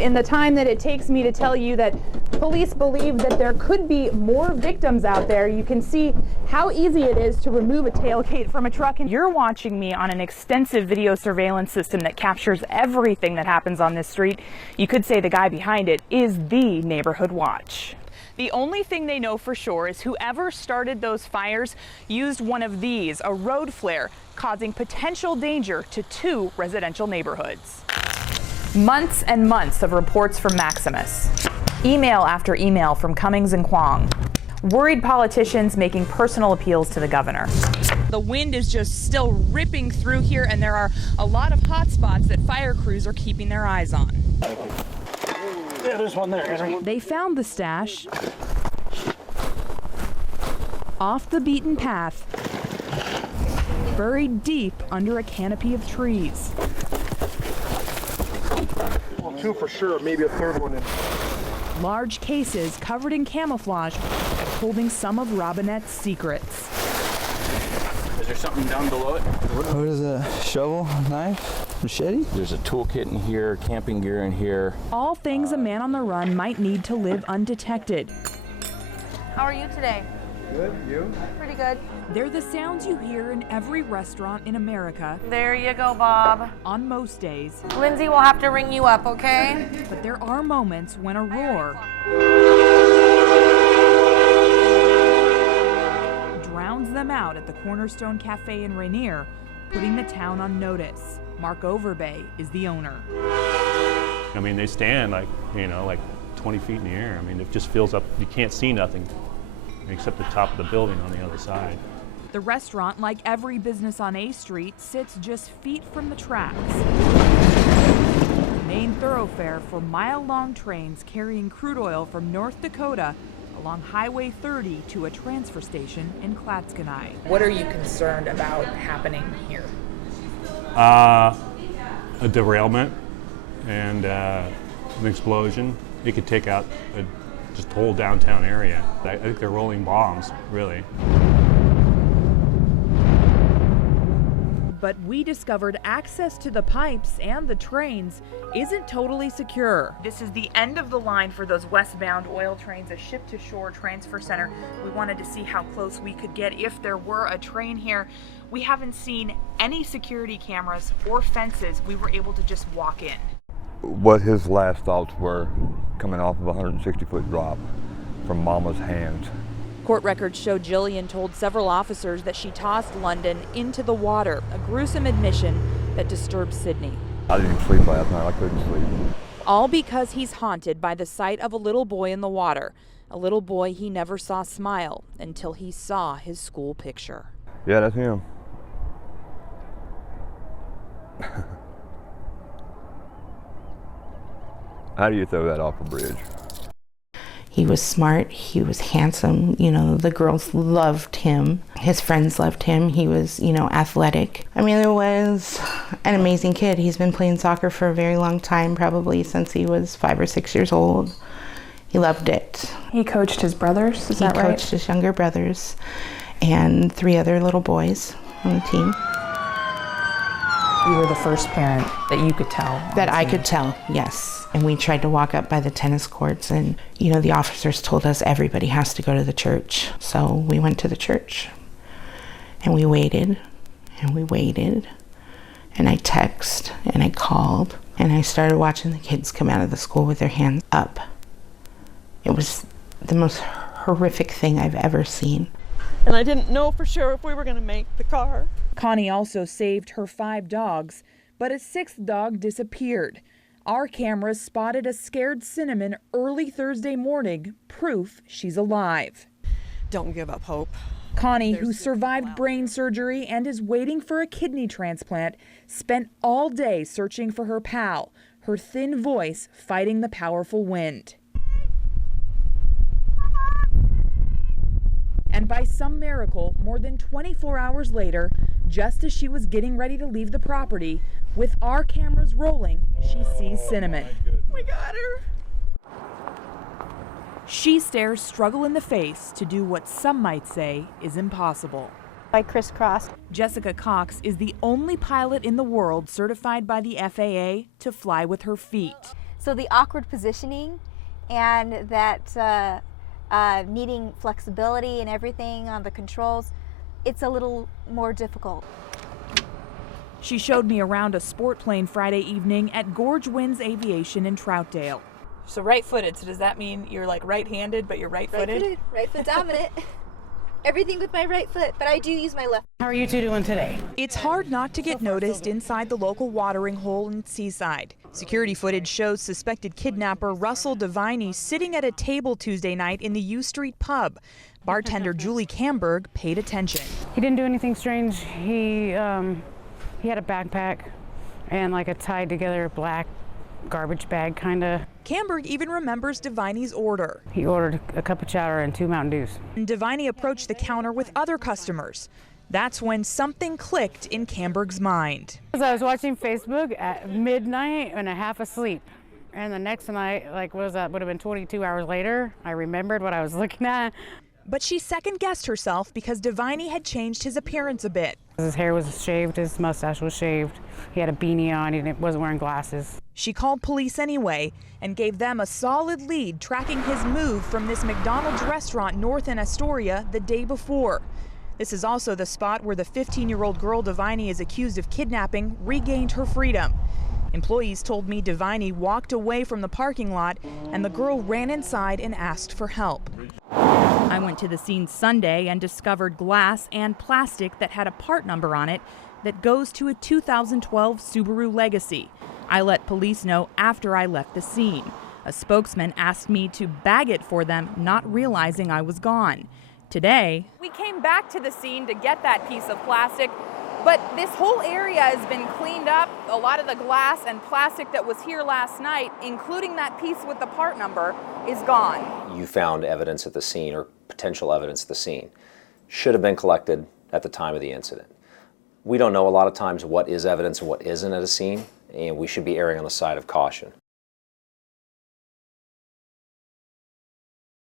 In the time that it takes me to tell you that police believe that there could be more victims out there, you can see how easy it is to remove a tailgate from a truck. And you're watching me on an extensive video surveillance system that captures everything that happens on this street. You could say the guy behind it is the Neighborhood Watch. The only thing they know for sure is whoever started those fires used one of these, a road flare, causing potential danger to 2 residential neighborhoods. Months and months of reports from Maximus. Email after email from Cummings and Kwong. Worried politicians making personal appeals to the governor. The wind is just still ripping through here, and there are a lot of hot spots that fire crews are keeping their eyes on. Yeah, there's one there, Henry. They found the stash off the beaten path, buried deep under a canopy of trees. Well, 2 for sure, maybe a 3rd one in. Large cases covered in camouflage, holding some of Robinette's secrets. Is there something down below it? What is a shovel, knife, machete? There's a toolkit in here, camping gear in here. All things a man on the run might need to live undetected. How are you today? Good, you? Pretty good. They're the sounds you hear in every restaurant in America There you go, Bob. on most days. Lindsay will have to ring you up, okay? But there are moments when a roar drowns them out at the Cornerstone Cafe in Rainier, putting the town on notice. Mark Overbay is the owner. I mean, they stand like 20 feet in the air. I mean, it just fills up, you can't see nothing except the top of the building on the other side. The restaurant, like every business on A Street, sits just feet from the tracks. The main thoroughfare for mile-long trains carrying crude oil from North Dakota along Highway 30 to a transfer station in Clatskanie. What are you concerned about happening here? A derailment and an explosion. It could take out just the whole downtown area. I think they're rolling bombs, really. But we discovered access to the pipes and the trains isn't totally secure. This is the end of the line for those westbound oil trains, a ship-to-shore transfer center. We wanted to see how close we could get if there were a train here. We haven't seen any security cameras or fences. We were able to just walk in. What his last thoughts were coming off of a 160-foot drop from Mama's hands. Court records show Jillian told several officers that she tossed London into the water, a gruesome admission that disturbed Sydney. I didn't even sleep last night. I couldn't sleep. All because he's haunted by the sight of a little boy in the water, a little boy he never saw smile until he saw his school picture. Yeah, that's him. How do you throw that off a bridge? He was smart, he was handsome, the girls loved him. His friends loved him, he was, athletic. I mean, there was an amazing kid. He's been playing soccer for a very long time, probably since he was 5 or 6 years old. He loved it. He coached his brothers, is that right? He coached his younger brothers and 3 other little boys on the team. You were the first parent that you could tell? That I could tell, yes. And we tried to walk up by the tennis courts, and the officers told us everybody has to go to the church. So we went to the church, and we waited, and we waited, and I texted, and I called, and I started watching the kids come out of the school with their hands up. It was the most horrific thing I've ever seen. And I didn't know for sure if we were going to make the car. Connie also saved her 5 dogs, but a 6th dog disappeared. Our cameras spotted a scared Cinnamon early Thursday morning, proof she's alive. Don't give up hope. Connie, who survived brain surgery and is waiting for a kidney transplant, spent all day searching for her pal, her thin voice fighting the powerful wind. And by some miracle, more than 24 hours later, just as she was getting ready to leave the property, with our cameras rolling, she sees Cinnamon. We got her. She stares struggle in the face to do what some might say is impossible. I crisscrossed. Jessica Cox is the only pilot in the world certified by the FAA to fly with her feet. So the awkward positioning and that needing flexibility and everything on the controls, it's a little more difficult. She showed me around a sport plane Friday evening at Gorge Winds Aviation in Troutdale. So right-footed, so does that mean you're like right-handed, but you're right-footed? Right foot dominant. Everything with my right foot, but I do use my left. How are you two doing today? It's hard not to get noticed inside the local watering hole in Seaside. Security footage shows suspected kidnapper Russell Devine sitting at a table Tuesday night in the U Street pub. Bartender Julie Camberg paid attention. He didn't do anything strange. He had a backpack and like a tied together black garbage bag kind of. Camberg even remembers Devine's order. He ordered a cup of chowder and 2 Mountain Dews. Devine approached the counter with other customers. That's when something clicked in Camberg's mind. I was watching Facebook at midnight and half asleep. And the next night, like, what was that? Would have been 22 hours later. I remembered what I was looking at. But she second-guessed herself because Devine had changed his appearance a bit. His hair was shaved, his mustache was shaved. He had a beanie on, he wasn't wearing glasses. She called police anyway and gave them a solid lead tracking his move from this McDonald's restaurant north in Astoria the day before. This is also the spot where the 15-year-old girl Devine is accused of kidnapping regained her freedom. Employees told me Devine walked away from the parking lot and the girl ran inside and asked for help. I went to the scene Sunday and discovered glass and plastic that had a part number on it that goes to a 2012 Subaru Legacy. I let police know after I left the scene. A spokesman asked me to bag it for them, not realizing I was gone. Today, we came back to the scene to get that piece of plastic, but this whole area has been cleaned up. A lot of the glass and plastic that was here last night, including that piece with the part number, is gone. You found evidence at the scene, or potential evidence at the scene. Should have been collected at the time of the incident. We don't know a lot of times what is evidence and what isn't at a scene, and we should be erring on the side of caution.